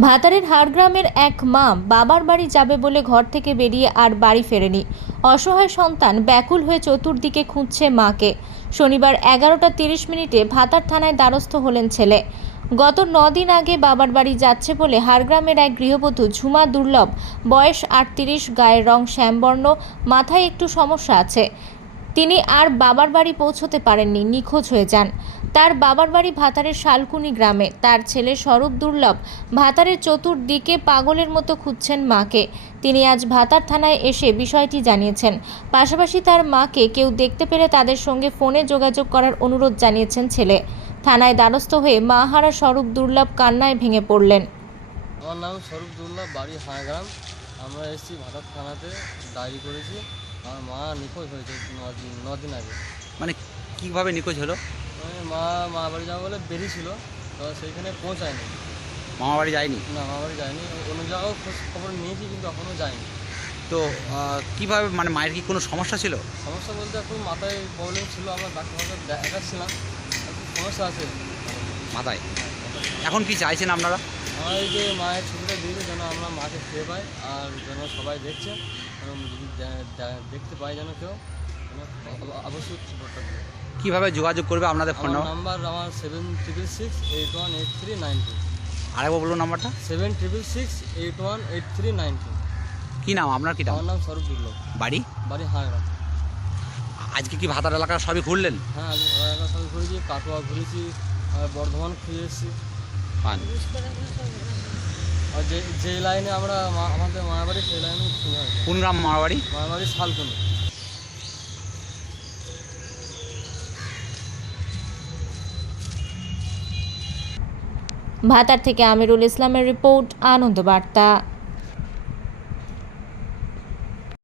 ভাতারের হাড়গ্রামের এক মা বাবার বাড়ি যাবে বলে ঘর থেকে বেরিয়ে আর বাড়ি ফেরেনি। অসহায় সন্তান ব্যাকুল হয়ে চতুর্দিকে খুঁজছে মাকে। শনিবার 11:30 ভাতার থানায় দ্বারস্থ হলেন ছেলে। গত 9 দিন আগে বাবার বাড়ি যাচ্ছে বলে হাড়গ্রামের এক গৃহবধূ ঝুমা দুর্লভ, বয়স 38, গায়ের রং শ্যামবর্ণ, মাথায় একটু সমস্যা আছে। তিনি আর বাবার বাড়ি পৌঁছতে পারেননি, নিখোঁজ হয়ে যান। তার বাবার বাড়ি ভাতারের শালকুনি গ্রামে। তার ছেলে স্বরূপ দুর্লভ ভাতারের চতুর্দিকে পাগলের মতো খুঁজছেন মাকে। তিনি আজ ভাতার থানায় এসে বিষয়টি জানিয়েছেন। পাশাপাশি তার মাকে কেউ দেখতে পেলে তাদের সঙ্গে ফোনে যোগাযোগ করার অনুরোধ জানিয়েছেন ছেলে। থানায় দ্বারস্থ হয়ে মাহারা স্বরূপ দুর্লভ কান্নায় ভেঙে পড়লেন। আমার নাম স্বরূপ দুর্লভ, বাড়ি হাঁড়গ্রাম। আমরা এসেছি ভাতার থানাতে, ডায়েরি করেছি। আমার মা নিখোঁজ হয়েছে 9 দিন আগে। মানে কীভাবে নিখোঁজ হলো? মা বাড়ি যাবো বলে বেরিয়েছিল, তো সেইখানে পৌঁছায়নি। মামা বাড়ি যায়নি? না, মা বাড়ি যায়নি। অন্য জায়গাও খোঁজ খবর নিয়েছি, কিন্তু এখনও যায়নি। তো কিভাবে, মানে মায়ের কি কোনো সমস্যা ছিল? সমস্যা বলতে এখন মাথায় প্রবলেম ছিল। আমরা ডাক্তারকে দেখাচ্ছিলাম, একটু সমস্যা আছে মাথায়। এখন কি চাইছেন আপনারা? আমার এই যে মায়ের ছবিটা দিয়েছে, যেন আমরা মাকে ফিরে পাই, আর যেন সবাই দেখছে, যদি দেখতে পাই যেন কেউ অবশ্যই খবরটা দেবে। কীভাবে যোগাযোগ করবে আপনাদের ফোন নাম্বার? আমার 7666818392। আরেকবার বলুন নাম্বারটা। 7666818392। কী নাম আপনার? কী নাম? আমার নাম স্বরূপ দুর্লভ। বাড়ি? বাড়ি হাঁড়গ্রাম। আজকে কি ভাতার এলাকা সবই ঘুরলেন? হ্যাঁ, আজকে ভাড়া এলাকা সবই ঘুরেছি, কাটোয়া ঘুরেছি, বর্ধমান খুঁজে এসেছি। আর যে লাইনে আমরা আমাদের মামাবাড়ি, সেই লাইনে খুঁজে আসি। কোন গ্রাম মামাবাড়ি? মামাবাড়ি শালকুনি। ভাতার থেকে আমিরুল ইসলামের রিপোর্ট, আনন্দ বার্তা।